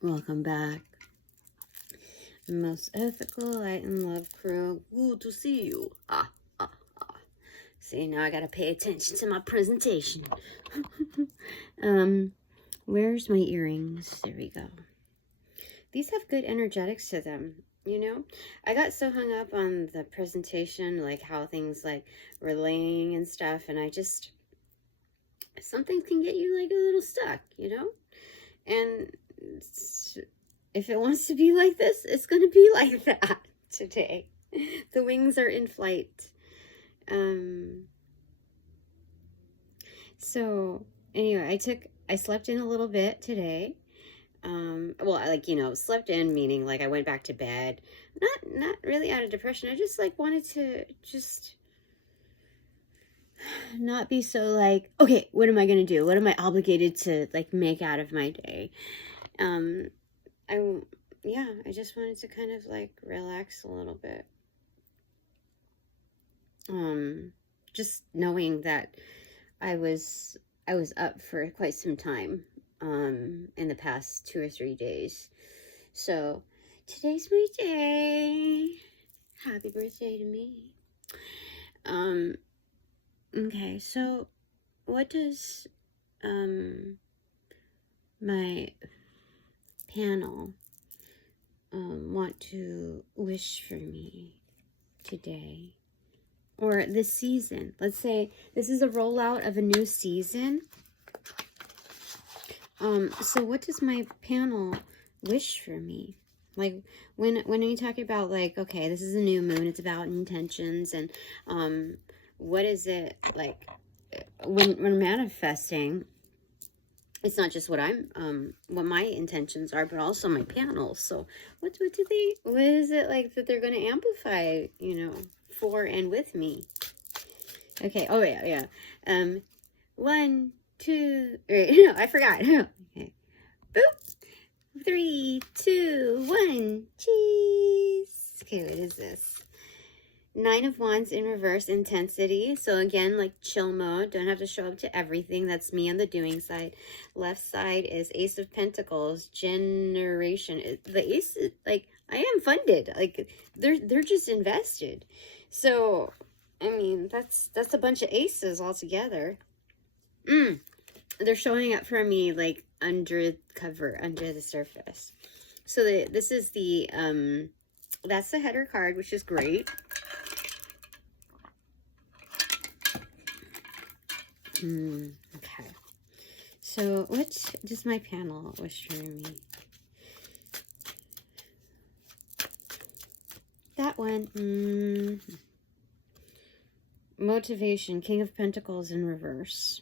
Welcome back. Most ethical, light and love crew. Good to see you. See, now I gotta pay attention to my presentation. Where's my earrings? There we go. These have good energetics to them, you know? I got so hung up on the presentation, like how things like were laying and stuff, and I just, something can get you like a little stuck, you know? And if it wants to be like this, it's going to be like that today. The wings are in flight. So anyway, I slept in a little bit today. Well, like, you know, slept in, meaning like I went back to bed, not really out of depression. I just like wanted to just not be so like, okay, what am I going to do? What am I obligated to like make out of my day? I just wanted to kind of like relax a little bit. Just knowing that I was up for quite some time, in the past 2 or 3 days. So today's my day. Happy birthday to me. Okay, so what does, my panel want to wish for me today, or this season? Let's say this is a rollout of a new season. So what does my panel wish for me? Like when you talk about like, okay, this is a new moon, it's about intentions, and what is it like when we're manifesting? It's not just what what my intentions are, but also my panels. So what is it like that they're going to amplify, you know, for and with me? Okay. Oh yeah. 1, 2, 3. No, I forgot. Okay. Boop. 3, 2, 1. Cheese. Okay, what is this? 9 of Wands in reverse, intensity. So again, like chill mode. Don't have to show up to everything. That's me on the doing side. Left side is Ace of Pentacles, generation. The Ace is like, I am funded. Like they're just invested. So I mean, that's a bunch of aces all together. They're showing up for me like under cover, under the surface. So this is the that's the header card, which is great. Okay. So what does my panel wish for me? That one. Motivation, King of Pentacles in reverse.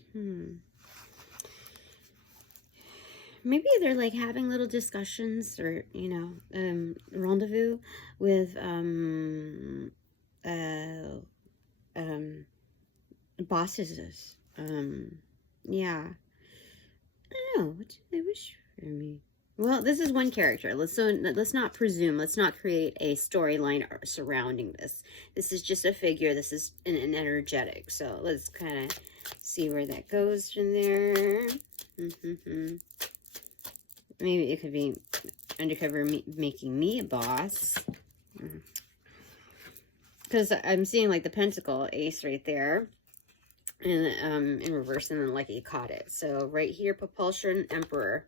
Maybe they're like having little discussions, or, you know, rendezvous with bosses. Yeah. I don't know. What do they wish for me? Well, this is one character. Let's not presume. Let's not create a storyline surrounding this. This is just a figure. This is an energetic. So let's kind of see where that goes from there. Maybe it could be undercover making me a boss. Because I'm seeing like the pentacle ace right there. And in reverse, and then like he caught it. So right here, propulsion, emperor,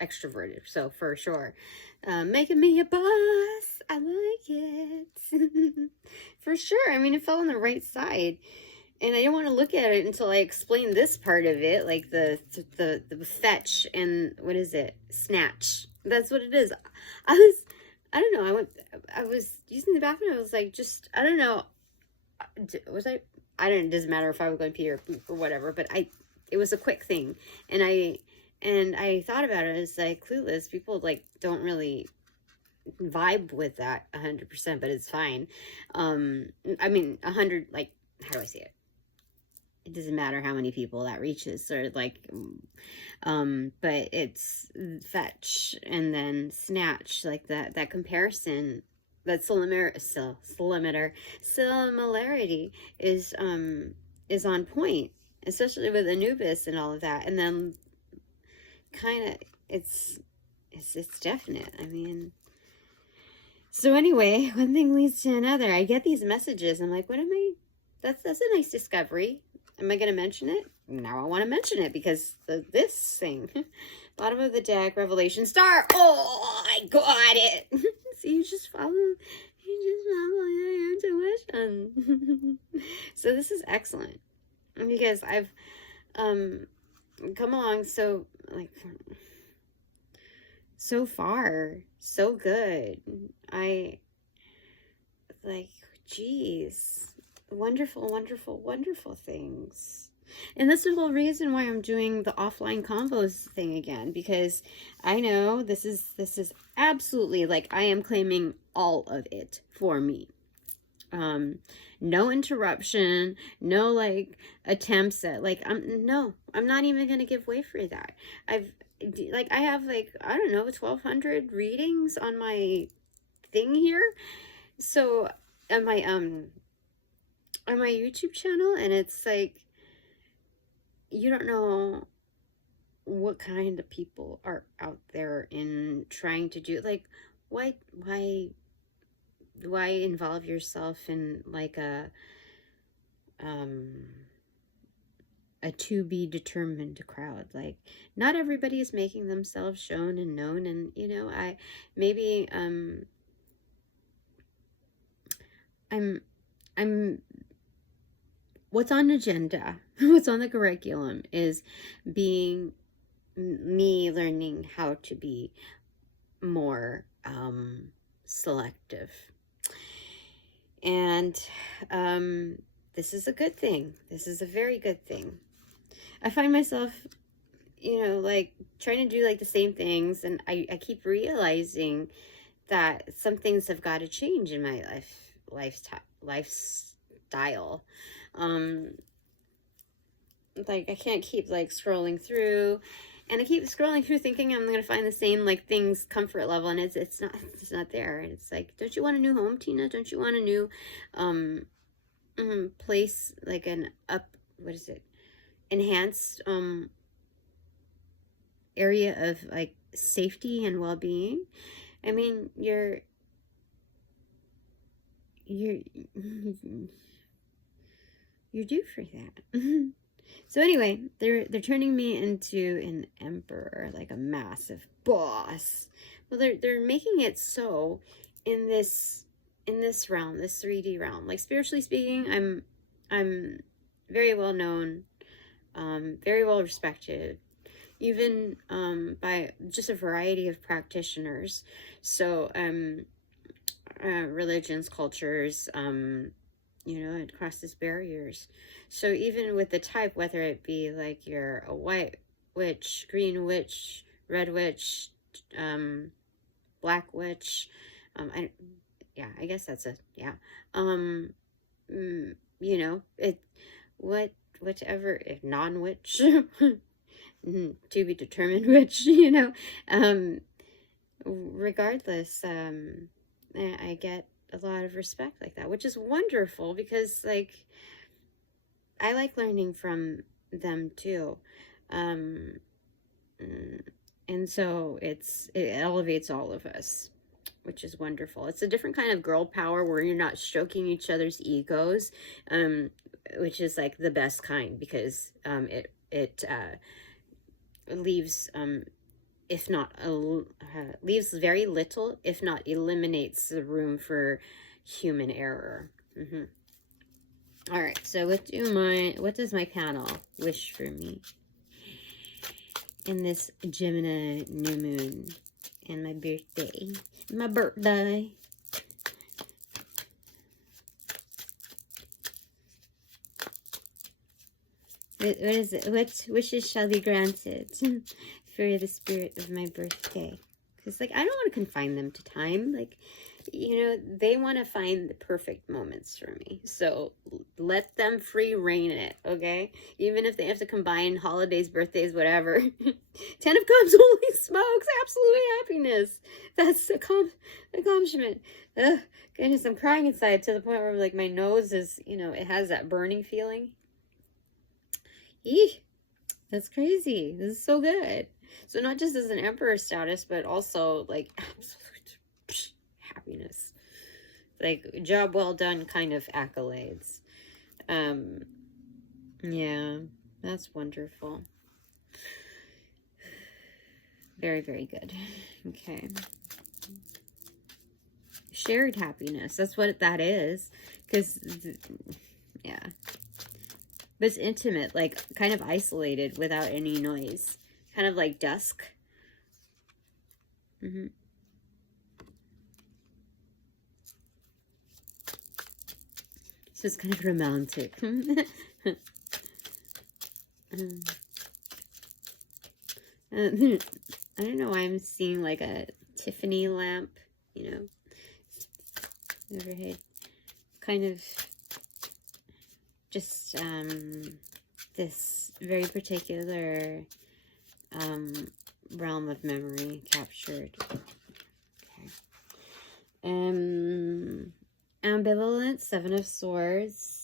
extroverted. So for sure, making me a boss. I like it. For sure. I mean, it fell on the right side, and I didn't want to look at it until I explained this part of it, like the fetch and what is it? Snatch. That's what it is. I don't know. I was using the bathroom. I was like, just, I don't know. It doesn't matter if I was going to pee or poop or whatever, but it was a quick thing. And I thought about it as like Clueless. People like don't really vibe with that 100%, but it's fine. I mean, 100, like, how do I say it? It doesn't matter how many people that reaches, or like, but it's fetch and then snatch, like that comparison. That similarity is on point, especially with Anubis and all of that. And then kind of it's it's definite. I mean, so anyway, one thing leads to another. I get these messages. I'm like, what am I? That's a nice discovery. Am I going to mention it? Now I want to mention it because this thing. Bottom of the deck, Revelation Star. Oh, I got it. So you just follow your intuition. So this is excellent because I've come along so far, so good. Geez, wonderful, wonderful, wonderful things. And that's the whole reason why I'm doing the offline convos thing again, because I know this is absolutely, like, I am claiming all of it for me. No interruption, no like attempts at like, I'm not even gonna give way for that. I have like, I don't know, 1,200 readings on my thing here. So on my YouTube channel, and it's like, you don't know what kind of people are out there in trying to do, like, why involve yourself in like a to be determined crowd? Like, not everybody is making themselves shown and known, and you know, I'm what's on agenda, what's on the curriculum is me learning how to be more selective. And this is a good thing. This is a very good thing. I find myself, you know, like trying to do like the same things, and I keep realizing that some things have got to change in my lifestyle. Like, I can't keep like scrolling through, and I keep scrolling through thinking I'm gonna find the same like things comfort level, and it's not there. And it's like, don't you want a new home, Tina? Don't you want a new place, like an enhanced area of like safety and well-being? I mean, you're due for that. So anyway, they're turning me into an emperor, like a massive boss. Well, they're making it so in this realm, this 3D realm. Like, spiritually speaking, I'm very well known, very well respected, even by just a variety of practitioners. So religions, cultures, you know, it crosses barriers. So even with the type, whether it be like you're a white witch, green witch, red witch, black witch, I guess that's you know, whatever, if non-witch, to be determined witch, you know, regardless, I get a lot of respect like that, which is wonderful, because like, I like learning from them too. And so it elevates all of us, which is wonderful. It's a different kind of girl power where you're not stroking each other's egos, which is like the best kind, because it leaves if not leaves very little, if not eliminates the room for human error. All right, so what does my panel wish for me in this Gemini new moon and my birthday? What is it? What wishes shall be granted for the spirit of my birthday? Because, like, I don't want to confine them to time. Like, you know, they want to find the perfect moments for me. So let them free reign it, okay? Even if they have to combine holidays, birthdays, whatever. 10 of Cups, holy smokes, absolute happiness. That's an accomplishment. Ugh, goodness, I'm crying inside to the point where, like, my nose is, you know, it has that burning feeling. Eeh, that's crazy. This is so good. So not just as an emperor status, but also like absolute happiness. Like job well done kind of accolades. Yeah, that's wonderful. Very, very good. Okay. Shared happiness. That's what that is. Because, yeah. But it's intimate, like kind of isolated without any noise. Kind of like dusk. Mm-hmm. So it's kind of romantic. I don't know why I'm seeing like a Tiffany lamp, you know, overhead. Kind of just this very particular realm of memory captured. Okay. Ambivalent, Seven of Swords.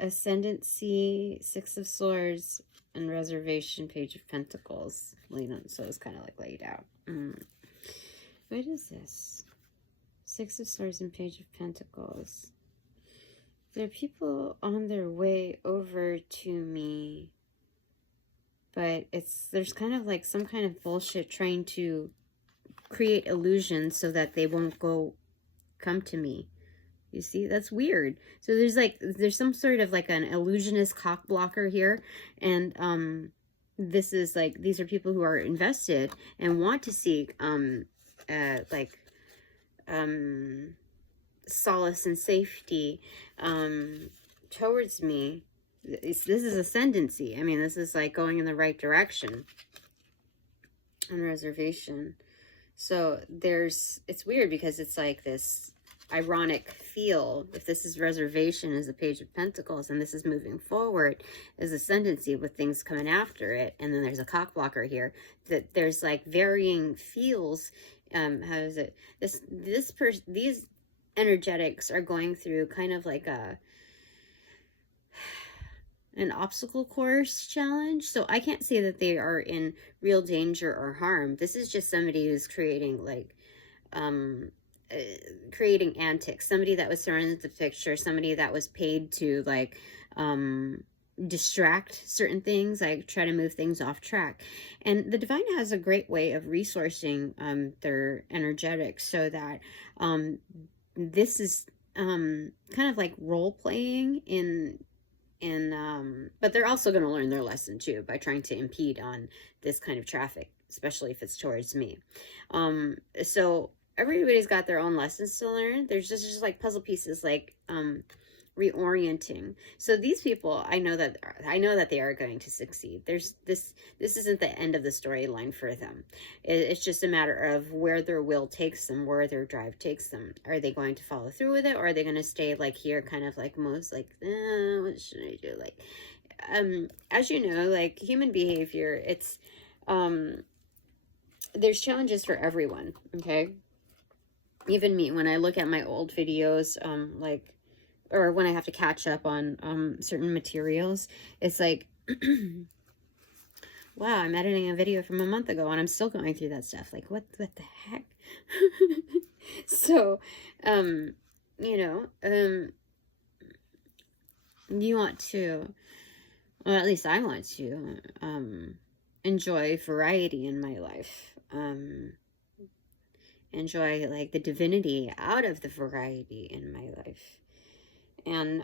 Ascendancy, Six of Swords, and Reservation, Page of Pentacles. So it's kind of like laid out. What is this? Six of Swords and Page of Pentacles. There are people on their way over to me, but there's kind of like some kind of bullshit trying to create illusions so that they won't come to me. You see, that's weird. So there's some sort of like an illusionist cock blocker here, and this is like, these are people who are invested and want to seek solace and safety towards me. This is ascendancy. I mean, this is like going in the right direction on reservation. So it's weird because it's like this ironic feel. If this is reservation as the Page of Pentacles, and this is moving forward as ascendancy with things coming after it, and then there's a cock blocker here, that there's like varying feels. How is it? These energetics are going through kind of like an obstacle course challenge. So I can't say that they are in real danger or harm. This is just somebody who's creating like creating antics, somebody that was thrown into the picture, somebody that was paid to like distract certain things, like try to move things off track. And the divine has a great way of resourcing their energetics so that this is kind of like role playing but they're also going to learn their lesson too by trying to impede on this kind of traffic, especially if it's towards me. So everybody's got their own lessons to learn. There's just like puzzle pieces, like reorienting. So these people, I know that they are going to succeed. This isn't the end of the storyline for them. It's just a matter of where their will takes them, where their drive takes them. Are they going to follow through with it, or are they going to stay like here, kind of like most like, what should I do? Like, as you know, like human behavior, it's there's challenges for everyone. Okay. Even me, when I look at my old videos, or when I have to catch up on certain materials, it's like, wow, I'm editing a video from a month ago and I'm still going through that stuff. Like, what the heck? So, you want to, well, at least I want to, enjoy variety in my life. Enjoy like the divinity out of the variety in my life. And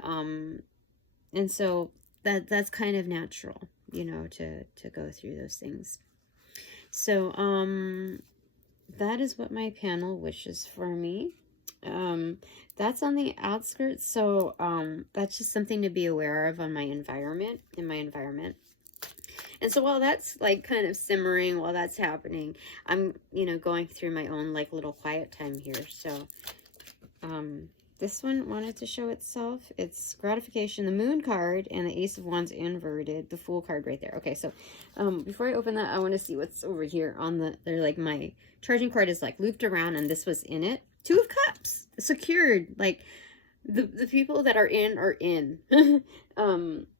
so that's kind of natural, to go through those things. So, that is what my panel wishes for me. That's on the outskirts. So, that's just something to be aware of in my environment. And so while that's like kind of simmering, while that's happening, I'm, going through my own like little quiet time here. So, this one wanted to show itself. It's gratification, the Moon card, and the Ace of Wands inverted, the Fool card right there. Okay, so before I open that, I want to see what's over here on they're like my charging card is like looped around, and this was in it. Two of Cups, secured. Like the people that are in are in.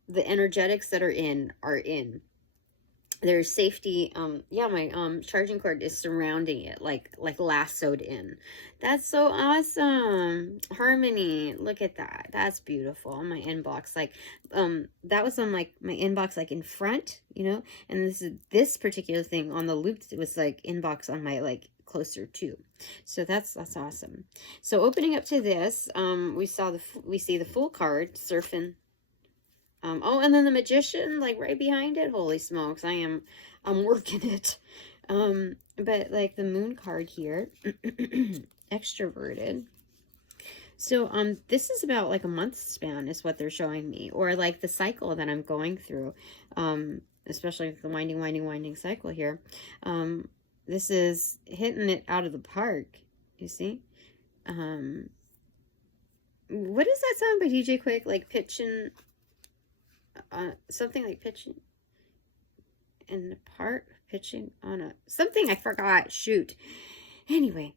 The energetics that are in are in. there's safety. Yeah, my charging cord is surrounding it, like lassoed in. That's so awesome. Harmony, look at that. That's beautiful. On my inbox, like that was on like my inbox, like in front, you know. And this particular thing on the loop, it was like inbox on my like closer to. So that's awesome. So opening up to this, we see the full card surfing. Oh, and then the Magician, like right behind it. Holy smokes, I'm working it. But like the Moon card here, extroverted. So, this is about like a month span is what they're showing me, or like the cycle that I'm going through. Especially the winding cycle here. This is hitting it out of the park. You see? What is that song by DJ Quick? Like Pitchin. Something like Pitchin in the park, pitching on a something I forgot. Shoot. Anyway,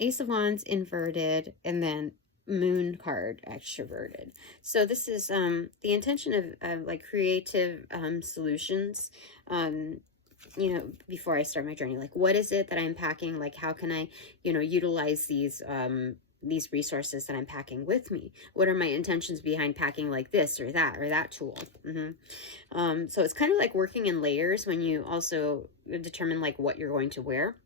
Ace of Wands inverted, and then Moon card extroverted. So this is the intention of like creative solutions. You know, before I start my journey, like what is it that I'm packing? Like how can I, you know, utilize these resources that I'm packing with me? What are my intentions behind packing like this or that tool? So it's kind of like working in layers when you also determine like what you're going to wear,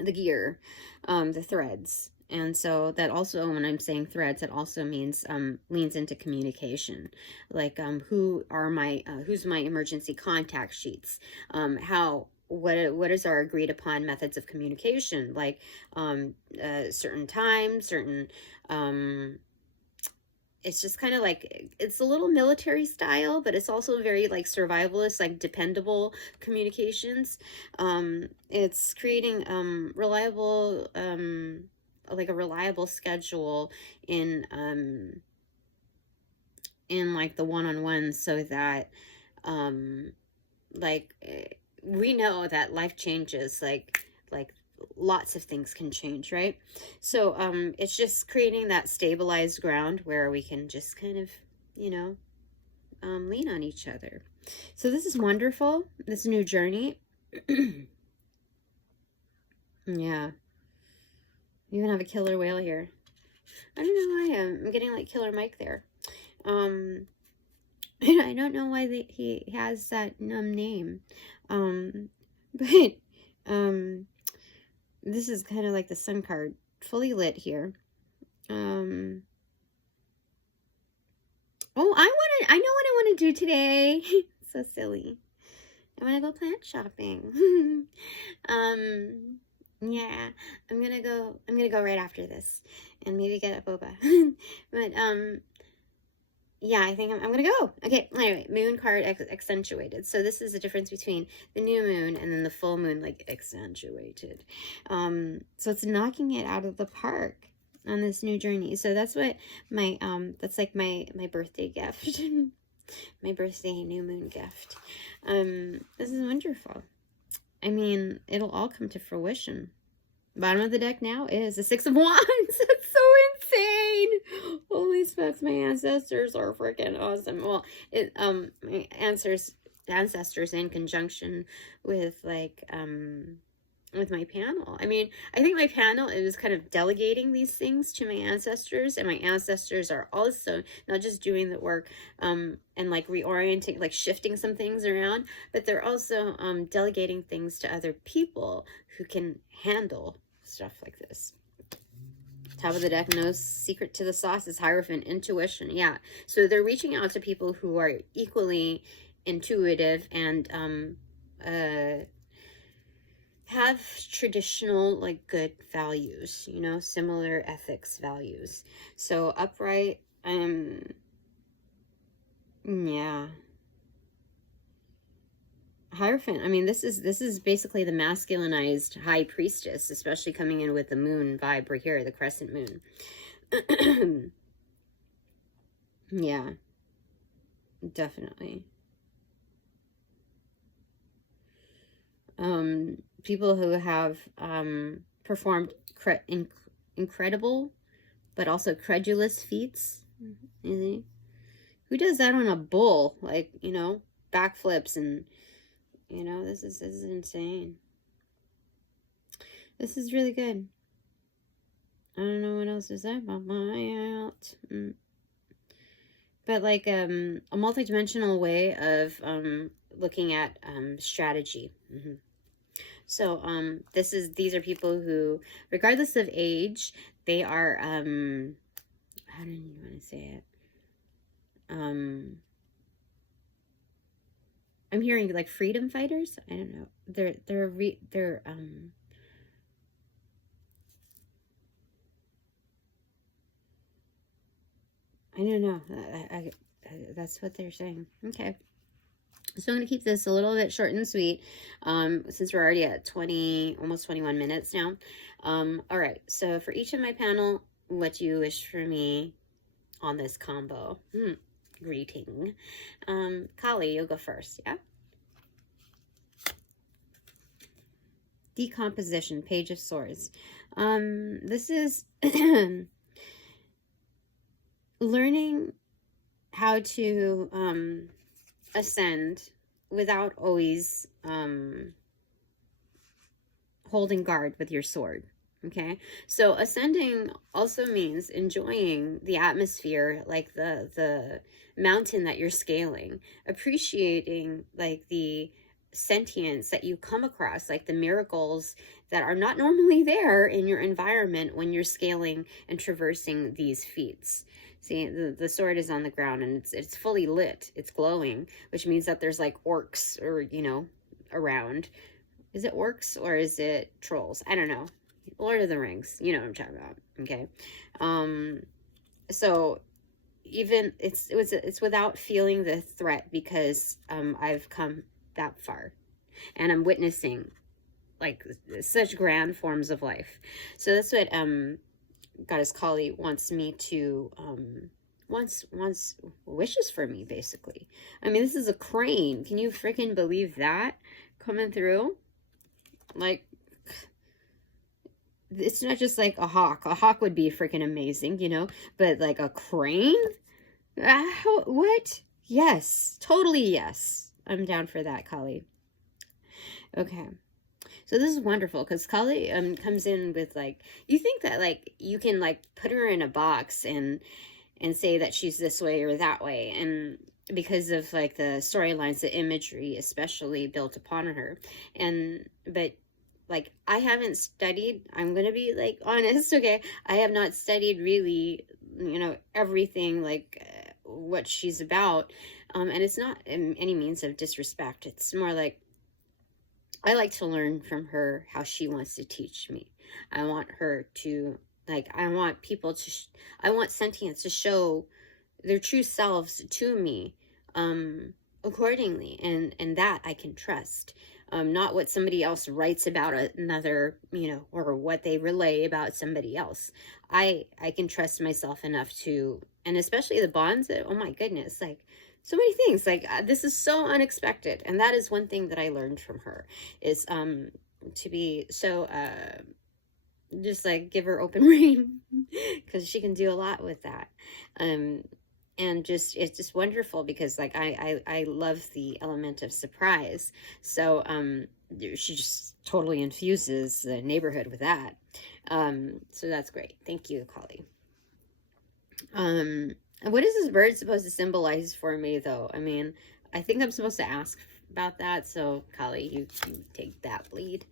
the gear, the threads. And so that also, when I'm saying threads, it also means leans into communication, like who's my emergency contact sheets, what is our agreed upon methods of communication, like certain times, certain it's just kind of like, it's a little military style, but it's also very like survivalist, like dependable communications. It's creating reliable like a reliable schedule in like the one-on-ones, so that like we know that life changes, like lots of things can change, right? So it's just creating that stabilized ground where we can just kind of, you know, lean on each other. So this is wonderful, this new journey. Yeah, we even have a killer whale here. I don't know why I'm getting like Killer Mike there. I don't know why he has that name. But this is kind of like the Sun card, fully lit here. Oh, I know what I want to do today. So silly. I want to go plant shopping. Yeah, I'm gonna go right after this and maybe get a boba. But yeah, I think I'm gonna go. Okay, anyway, Moon card accentuated. So this is the difference between the new moon and then the full moon, like accentuated. So it's knocking it out of the park on this new journey. So that's what my that's like my birthday gift. My birthday new moon gift. This is wonderful. I mean, it'll all come to fruition. Bottom of the deck now is the Six of Wands. That's so insane. Holy smokes, my ancestors are freaking awesome. Well, my ancestors in conjunction with like with my panel. I mean, I think my panel is kind of delegating these things to my ancestors, and my ancestors are also not just doing the work and like reorienting, like shifting some things around, but they're also delegating things to other people who can handle stuff like this. Top of the deck, no secret to the sauce is Hierophant, intuition. Yeah, so they're reaching out to people who are equally intuitive and have traditional, like, good values, you know, similar ethics values. So upright, yeah. Hierophant, I mean, this is basically the masculinized high priestess, especially coming in with the moon vibe right here, the crescent moon. Yeah, definitely. People who have performed incredible but also credulous feats. Who does that on a bull? Like, you know, backflips, and you know, this is insane. This is really good. I don't know what else to say about my out. But like a multidimensional way of looking at strategy. So these are people who, regardless of age, they are how do you want to say it? I'm hearing like freedom fighters. I don't know. They're I don't know. That's what they're saying. Okay. So I'm going to keep this a little bit short and sweet, since we're already at almost 21 minutes now. All right. So for each of my panel, what do you wish for me on this combo? Greeting. Kali, you'll go first. Yeah. Decomposition, Page of Swords. This is learning how to ascend without always holding guard with your sword. Okay, so ascending also means enjoying the atmosphere, like the mountain that you're scaling, appreciating like the sentience that you come across, like the miracles that are not normally there in your environment when you're scaling and traversing these feats. See, the sword is on the ground and it's fully lit. It's glowing, which means that there's like orcs or, you know, around. Is it orcs or is it trolls? I don't know. Lord of the Rings, you know what I'm talking about. Okay. So even it's without feeling the threat, because I've come that far and I'm witnessing like such grand forms of life. So that's what Goddess Kali wants me to wants wishes for me, basically. I mean, this is a crane. Can you freaking believe that coming through? Like, it's not just like a hawk. A hawk would be freaking amazing, you know, but like a crane? What? Yes, totally yes. I'm down for that, Kali. Okay. So this is wonderful, because Kali comes in with like, you think that like you can like put her in a box and say that she's this way or that way, and because of like the storylines, the imagery especially built upon her, but like I haven't studied, I'm gonna be like honest, okay, I have not studied really, you know, everything like what she's about, and it's not in any means of disrespect. It's more like I like to learn from her how she wants to teach me. I want her to, like, I want people to, I want sentience to show their true selves to me accordingly, and that I can trust. Not what somebody else writes about another, you know, or what they relay about somebody else. I can trust myself enough to, and especially the bonds that, oh my goodness, like, so many things, like this is so unexpected. And that is one thing that I learned from her, is to be so just like give her open rein, because she can do a lot with that. And just, it's just wonderful, because like I love the element of surprise. So she just totally infuses the neighborhood with that. So that's great. Thank you, Kali. What is this bird supposed to symbolize for me, though? I mean, I think I'm supposed to ask about that. So, Kali, you take that lead.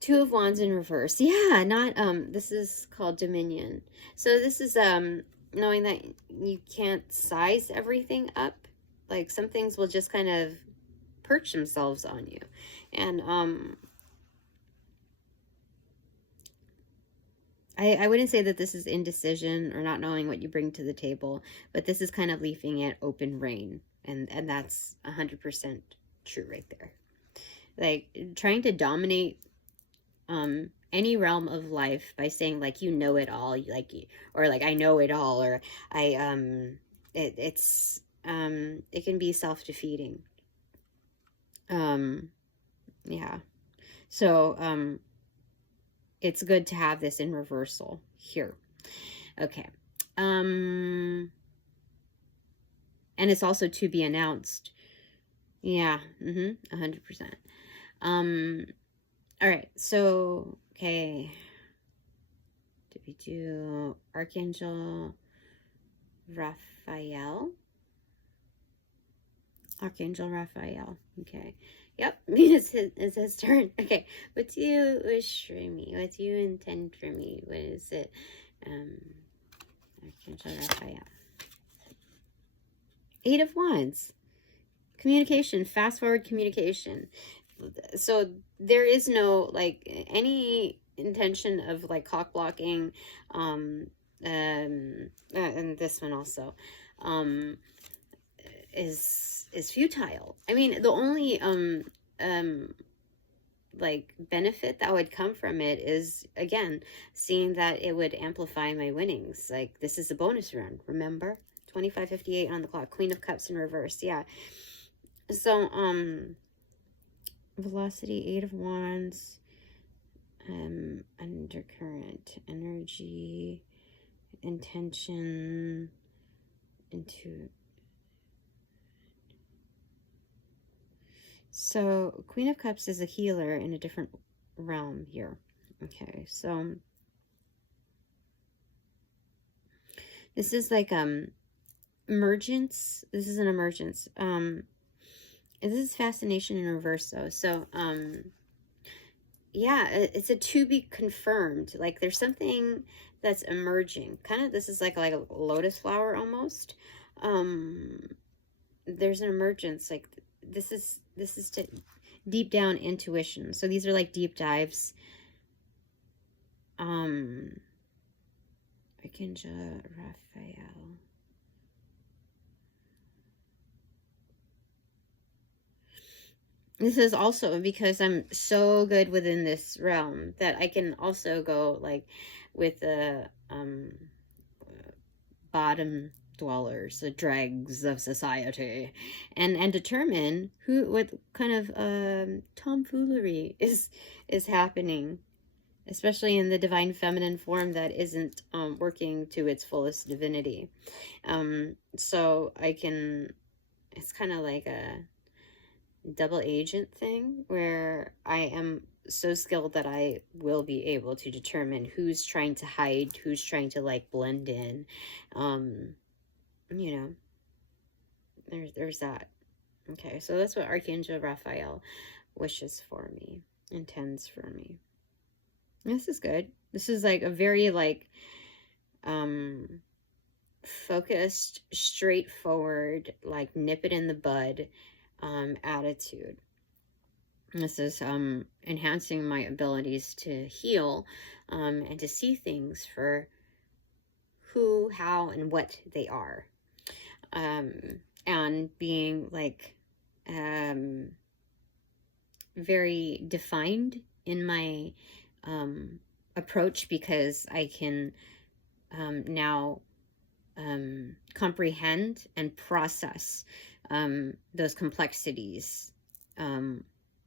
Two of Wands in reverse. Yeah, not, this is called Dominion. So this is, knowing that you can't size everything up. Like, some things will just kind of perch themselves on you. And, I wouldn't say that this is indecision or not knowing what you bring to the table, but this is kind of leaving it open rein, and that's 100% true right there. Like, trying to dominate any realm of life by saying like, you know it all, like, or like, I know it all, or it can be self-defeating. Yeah. So it's good to have this in reversal here. Okay. And it's also to be announced Yeah. 100%. All right. So, okay. Did we do Archangel Raphael? Archangel Raphael. Okay. Yep. It's his turn. Okay. What do you wish for me? What do you intend for me? What is it? Archangel Raphael. 8 of Wands. Communication. Fast forward communication. So there is no, like, any intention of, like, cock blocking. And this one also. Is futile. I mean, the only like benefit that would come from it is, again, seeing that it would amplify my winnings. Like, this is a bonus round, remember? 25:58 on the clock. Queen of Cups in reverse. Yeah. So velocity, 8 of Wands, undercurrent, energy, intention, into. So, Queen of Cups is a healer in a different realm here. Okay, so this is like emergence. This is an emergence. This is fascination in reverse though. So, yeah, it's a to be confirmed. Like, there's something that's emerging. Kind of, this is like a lotus flower almost. There's an emergence. Like, this is to deep down intuition. So these are like deep dives. Archangel Raphael. This is also because I'm so good within this realm that I can also go like with the bottom dwellers, the dregs of society, and determine what kind of tomfoolery is happening, especially in the divine feminine form that isn't working to its fullest divinity. So I can, it's kind of like a double agent thing where I am so skilled that I will be able to determine who's trying to hide, who's trying to like blend in. You know, there's that. Okay, so that's what Archangel Raphael wishes for me, intends for me. This is good. This is like a very like focused, straightforward, like nip it in the bud attitude. This is enhancing my abilities to heal and to see things for who, how, and what they are. And being like very defined in my approach, because I can now comprehend and process those complexities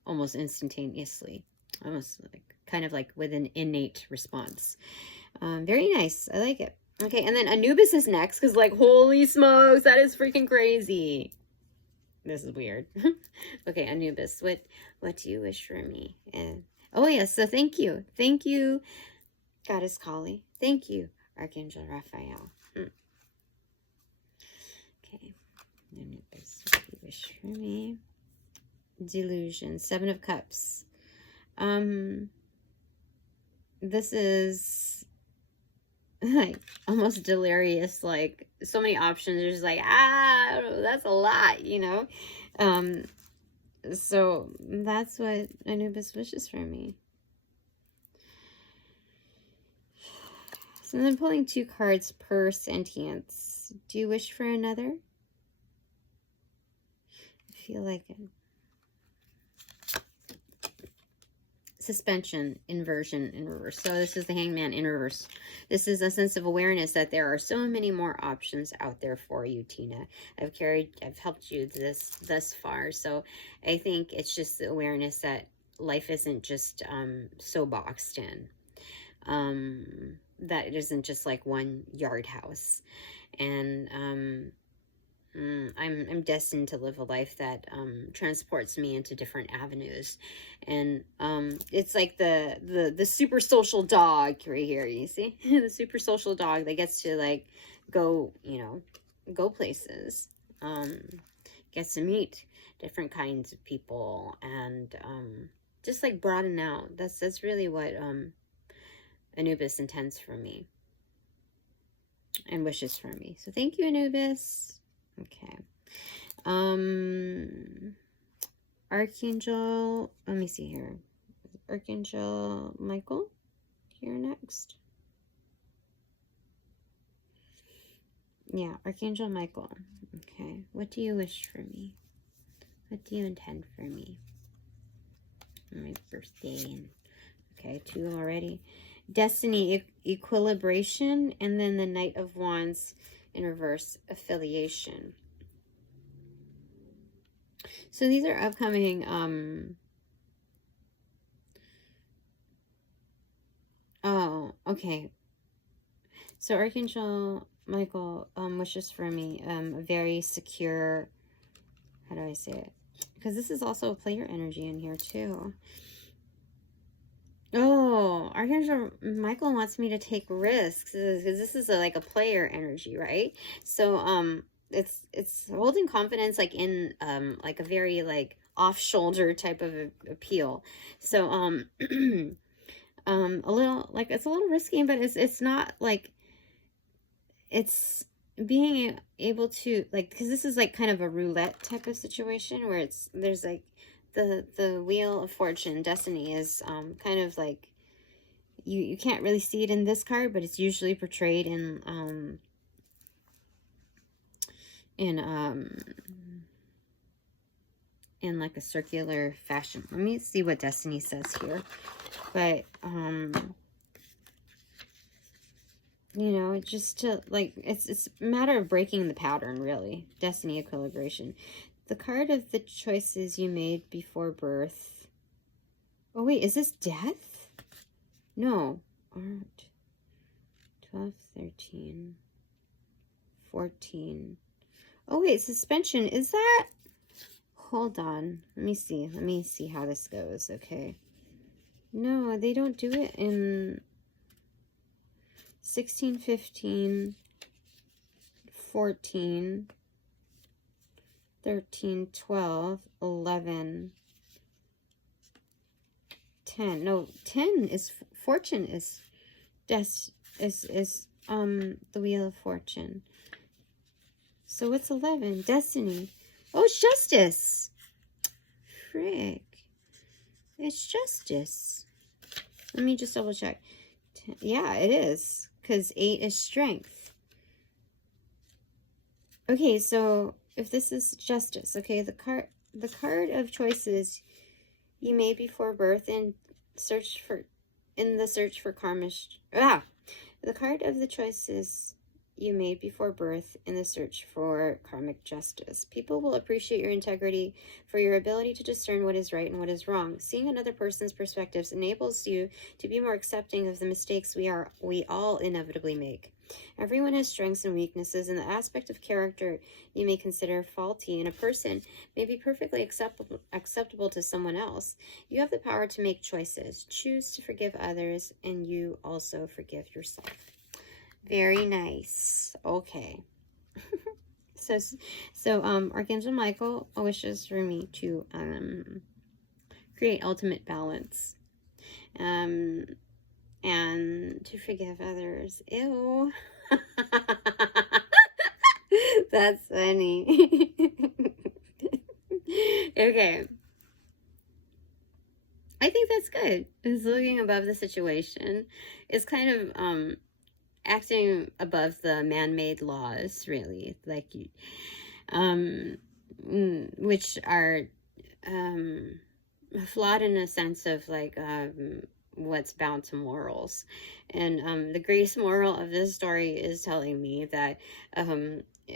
almost instantaneously, almost like kind of like with an innate response. Very nice. I like it. Okay, and then Anubis is next, because like, holy smokes, that is freaking crazy. This is weird. Okay, Anubis, what do you wish for me? And oh yes, so thank you, Goddess Kali. Thank you, Archangel Raphael. Okay, Anubis, what do you wish for me? Delusion, 7 of Cups. This is like almost delirious, like so many options. There's like, that's a lot, you know. So that's what Anubis wishes for me. So then pulling 2 cards per sentience. Do you wish for another? I feel like it. Suspension, inversion, in reverse. So this is the Hangman in reverse. This is a sense of awareness that there are so many more options out there for you, Tina. I've helped you thus far. So I think it's just the awareness that life isn't just so boxed in. That it isn't just like one yard house. And I'm destined to live a life that transports me into different avenues. And it's like the super social dog right here, you see? The super social dog that gets to like go, you know, go places, gets to meet different kinds of people, and just like broaden out. That's really what Anubis intends for me and wishes for me. So thank you, Anubis. Okay. Archangel, let me see here. Archangel Michael here next. Yeah, Archangel Michael. Okay. What do you wish for me? What do you intend for me? My birthday. And okay, 2 already. Destiny, equilibration, and then the Knight of Wands in reverse, affiliation. So these are upcoming oh, okay. So Archangel Michael wishes for me a very secure, how do I say it? Because this is also a player energy in here too. Oh, Archangel Michael wants me to take risks because this is like a player energy, right? So it's holding confidence like in like a very like off-shoulder type of appeal. So a little like it's a little risky, but it's not like, it's being able to like, because this is like kind of a roulette type of situation where there's like the wheel of fortune, destiny is kind of like, you can't really see it in this card, but it's usually portrayed in like a circular fashion. Let me see what destiny says here. But you know, just to like, it's a matter of breaking the pattern, really. Destiny, equilibration. The card of the choices you made before birth. Oh wait, is this death? No. 12, 13, 14. Oh wait, suspension. Is that? Hold on. Let me see. Let me see how this goes. Okay. No, they don't do it in 16, 15, 14, 13, 12, 11, 10. No, 10 is fortune, is the wheel of fortune. So what's 11? Destiny. Oh, it's justice. Frick. It's justice. Let me just double check. 10, yeah, it is. Because 8 is strength. Okay, so if this is justice, okay, the card of choices you made before birth in the search for karma. The card of the choices you made before birth in the search for karmic justice. People will appreciate your integrity for your ability to discern what is right and what is wrong. Seeing another person's perspectives enables you to be more accepting of the mistakes we all inevitably make. Everyone has strengths and weaknesses, and the aspect of character you may consider faulty in a person may be perfectly acceptable to someone else. You have the power to make choices. Choose to forgive others, and you also forgive yourself. Very nice. Okay. So Archangel Michael wishes for me to create ultimate balance. And to forgive others. Ew. That's funny. Okay. I think that's good. It's looking above the situation. It's kind of acting above the man-made laws, really, like which are flawed in a sense of like what's bound to morals. And the grace moral of this story is telling me that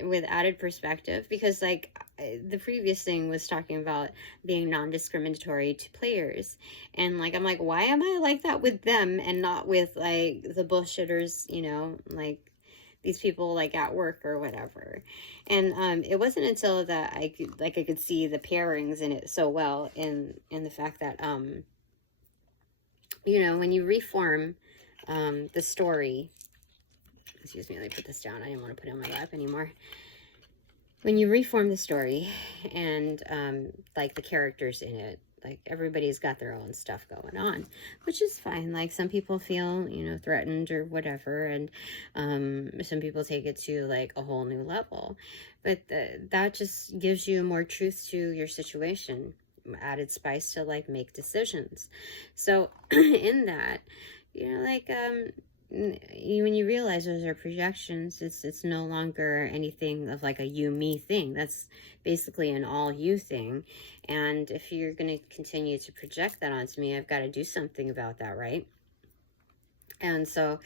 with added perspective, because like the previous thing was talking about being non-discriminatory to players, and like I'm like, why am I like that with them and not with like the bullshitters, you know, like these people like at work or whatever. And it wasn't until that I could see the pairings in it so well, in the fact that you know, when you reform the story, excuse me, let me put this down, I didn't want to put it on my lap anymore. When you reform the story and like the characters in it, like everybody's got their own stuff going on, which is fine. Like some people feel, you know, threatened or whatever, and some people take it to like a whole new level. But that just gives you more truth to your situation, added spice to like make decisions. So in that, you know, like when you realize those are projections, it's no longer anything of like a you me thing. That's basically an all you thing. And if you're going to continue to project that onto me, I've got to do something about that, right? And so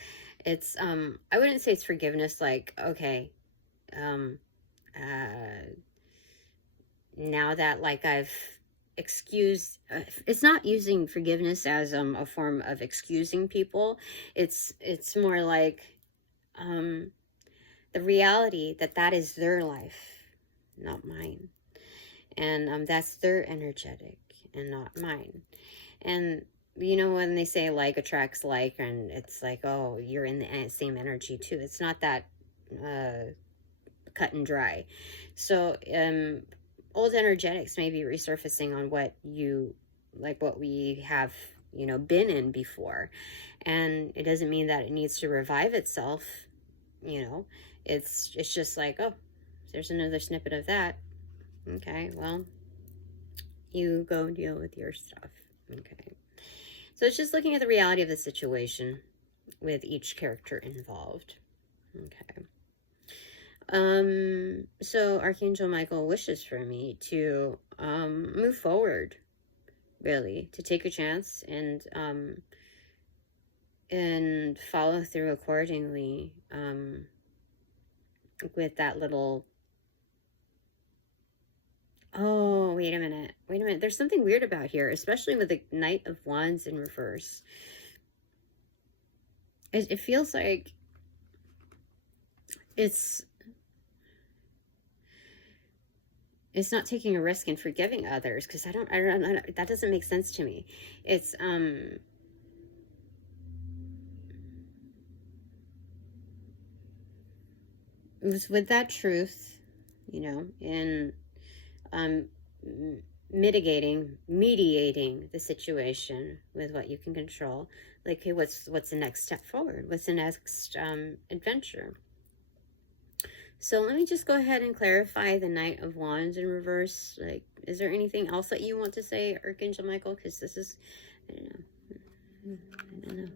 it's I wouldn't say it's forgiveness, like, okay, now that like I've excused, it's not using forgiveness as a form of excusing people. It's more like the reality that that is their life, not mine, and that's their energetic and not mine. And you know, when they say like attracts like, and it's like, oh, you're in the same energy too, it's not that cut and dry. So old energetics may be resurfacing on what you, like what we have, you know, been in before. And it doesn't mean that it needs to revive itself, you know. It's just like, oh, there's another snippet of that. Okay, well, you go deal with your stuff. Okay. So it's just looking at the reality of the situation with each character involved. Okay. So Archangel Michael wishes for me to move forward, really, to take a chance and follow through accordingly with that little, oh, wait a minute, there's something weird about here, especially with the Knight of Wands in reverse. It feels like it's not taking a risk in forgiving others, because I don't, that doesn't make sense to me. It's it was with that truth, you know, in mediating the situation with what you can control. Like, hey, what's the next step forward? What's the next adventure? So let me just go ahead and clarify the Knight of Wands in reverse. Like, is there anything else that you want to say, Archangel Michael? Because this is, I don't know.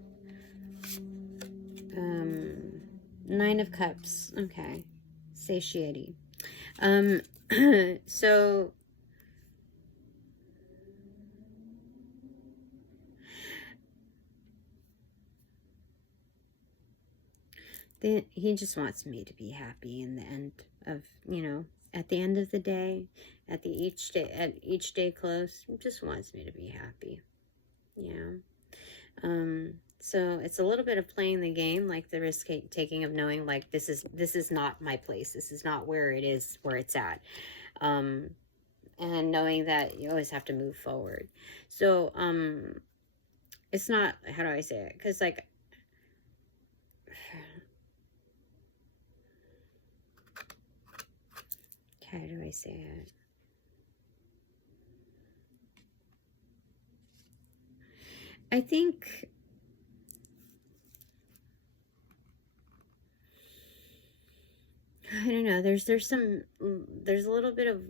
Nine of Cups. Okay. Satiety. So he just wants me to be happy in the end of, you know, at the end of the day, at each day close, he just wants me to be happy. Yeah. So it's a little bit of playing the game, like the risk taking of knowing, like, this is not my place. This is not where it is, where it's at. And knowing that you always have to move forward. So, it's not, how do I say it? Because, like, how do I say it? I think I don't know, there's a little bit of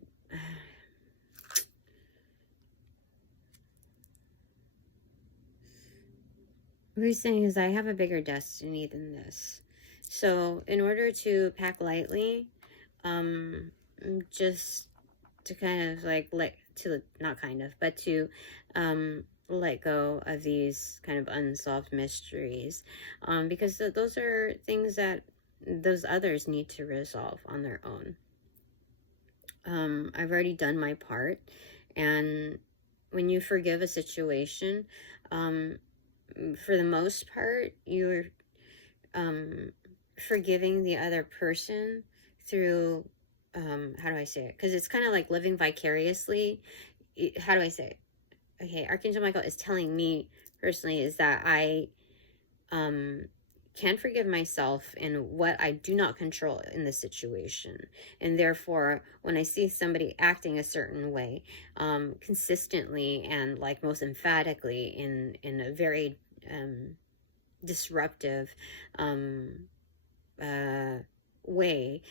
what he's saying is, I have a bigger destiny than this. So in order to pack lightly, just to kind of like let go of these kind of unsolved mysteries, because those are things that those others need to resolve on their own. I've already done my part, and when you forgive a situation, for the most part, you're forgiving the other person through, how do I say it? Because it's kind of like living vicariously. How do I say it? Okay, Archangel Michael is telling me personally is that I can forgive myself in what I do not control in the situation. And therefore, when I see somebody acting a certain way, consistently and like most emphatically in a very disruptive way,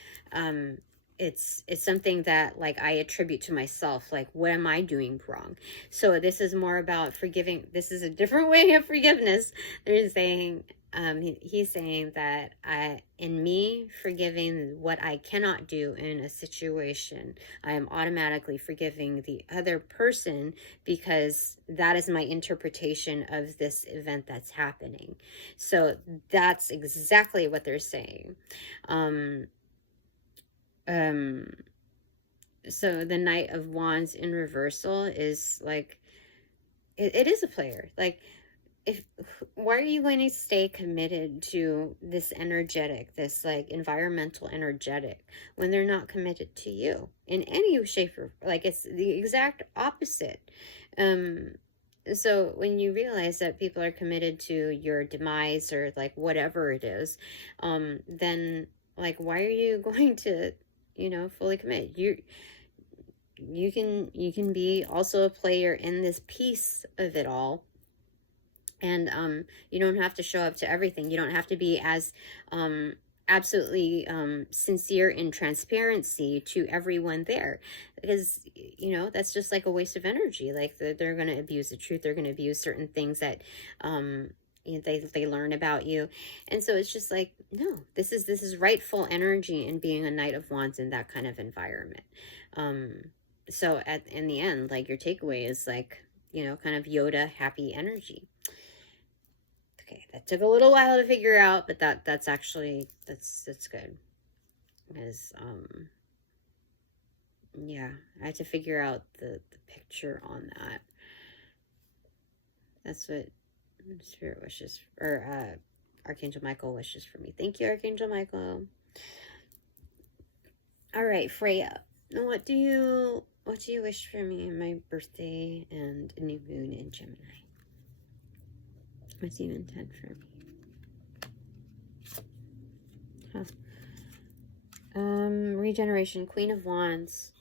it's something that like I attribute to myself, like what am I doing wrong? So this is more about forgiving. This is a different way of forgiveness. They're saying he's saying that in me forgiving what I cannot do in a situation, I am automatically forgiving the other person because that is my interpretation of this event that's happening. So that's exactly what they're saying. So the Knight of Wands in reversal is like, it is a player. Like, why are you going to stay committed to this energetic, this like environmental energetic, when they're not committed to you in any shape or like it's the exact opposite. So when you realize that people are committed to your demise or like whatever it is, then like why are you going to, you know, fully commit? You can be also a player in this piece of it all. And you don't have to show up to everything. You don't have to be as absolutely sincere in transparency to everyone there, because you know that's just like a waste of energy. Like they're going to abuse the truth. They're going to abuse certain things that you know, they learn about you. And so it's just like, no, this is rightful energy in being a Knight of Wands in that kind of environment. So in the end, like your takeaway is like, you know, kind of Yoda happy energy. Okay, that took a little while to figure out, but that's actually that's good. Because yeah, I had to figure out the picture on that. That's what Spirit wishes, or Archangel Michael wishes for me. Thank you, Archangel Michael. All right, Freya, what do you wish for me on my birthday and a new moon in Gemini? What do you intend for me? Regeneration, Queen of Wands.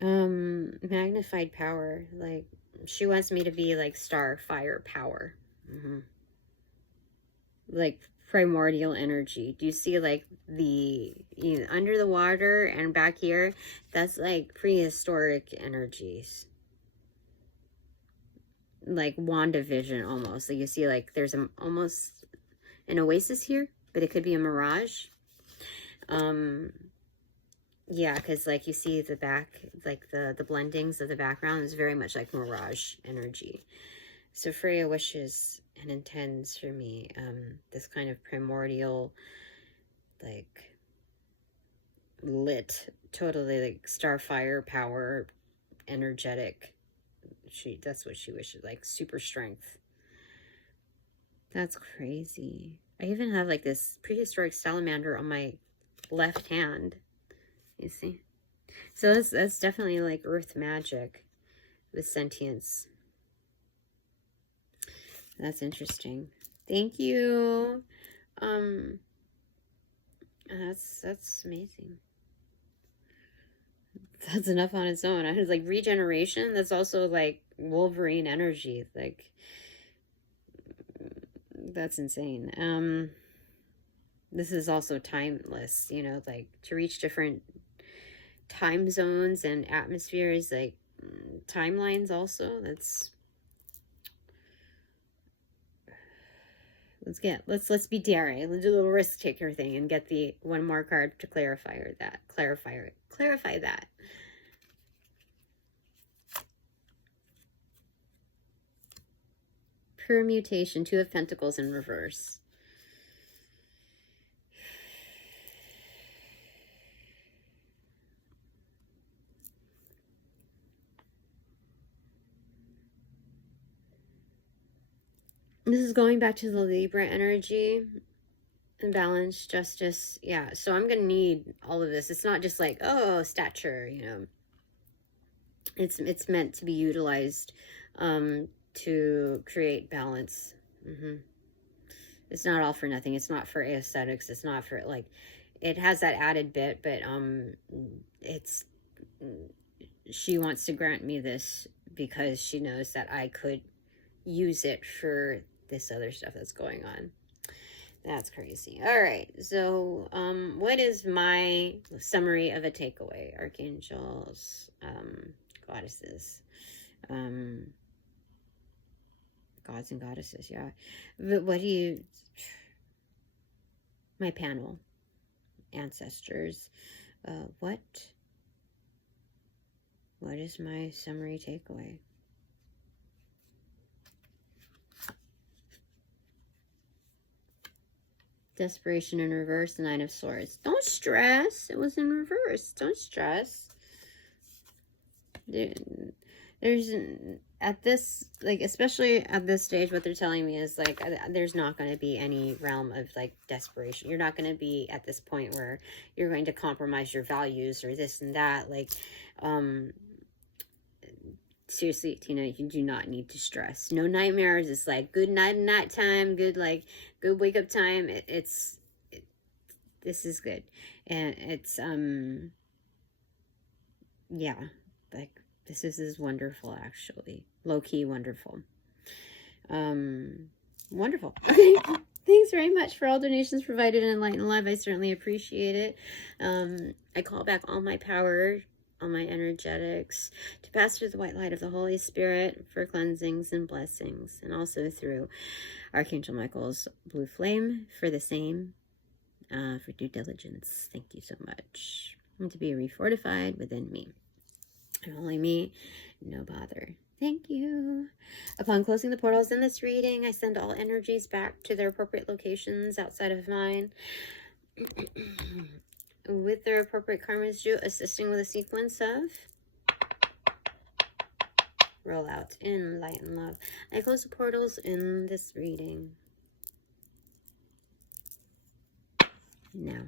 Magnified power. Like, she wants me to be like star, fire, power. Like primordial energy. Do you see like the, you know, under the water and back here? That's like prehistoric energies. Like Wanda vision almost. Like you see like there's almost an oasis here, but it could be a mirage. Yeah, because like you see the back, like the blendings of the background is very much like mirage energy. So Freya wishes and intends for me this kind of primordial, like lit, totally like starfire power, energetic. That's what she wishes, like super strength. That's crazy. I even have like this prehistoric salamander on my left hand. You see? So that's definitely like earth magic with sentience. That's interesting. Thank you. That's amazing. That's enough on its own. I was like regeneration. That's also like Wolverine energy. Like that's insane. This is also timeless. You know, like to reach different time zones and atmospheres, like timelines. Also, let's be daring. Let's do a little risk taker thing and get the one more card to clarify that. Permutation, Two of Pentacles in reverse. This is going back to the Libra energy. balance, justice. Yeah, so I'm gonna need all of this. It's not just like, oh, stature, you know. It's meant to be utilized to create balance. It's not all for nothing. It's not for aesthetics. It's not for, like, it has that added bit, but it's, she wants to grant me this because she knows that I could use it for this other stuff that's going on. That's crazy. All right. So, what is my summary of a takeaway? Archangels, goddesses, gods and goddesses. Yeah. But what do you, my panel, ancestors, what is my summary takeaway? Desperation in reverse, the Nine of Swords. Don't stress. It was in reverse. Don't stress. There's, at this, like, especially at this stage, what they're telling me is, like, there's not going to be any realm of, like, desperation. You're not going to be at this point where you're going to compromise your values or this and that. Like, seriously, Tina, you do not need to stress. No nightmares. It's like good night time, good, like, good wake up time. This is good. And it's, yeah, like, this is wonderful, actually. Low-key wonderful. Wonderful. Okay. Thanks very much for all donations provided in Light and Love. I certainly appreciate it. I call back all my power, all my energetics, to pass through the white light of the Holy Spirit for cleansings and blessings, and also through Archangel Michael's blue flame for the same, for due diligence. Thank you so much. And to be refortified within me. And only me, no bother. Thank you. Upon closing the portals in this reading, I send all energies back to their appropriate locations outside of mine, with their appropriate karmas due, assisting with a sequence of rollout in light and love. I close the portals in this reading now.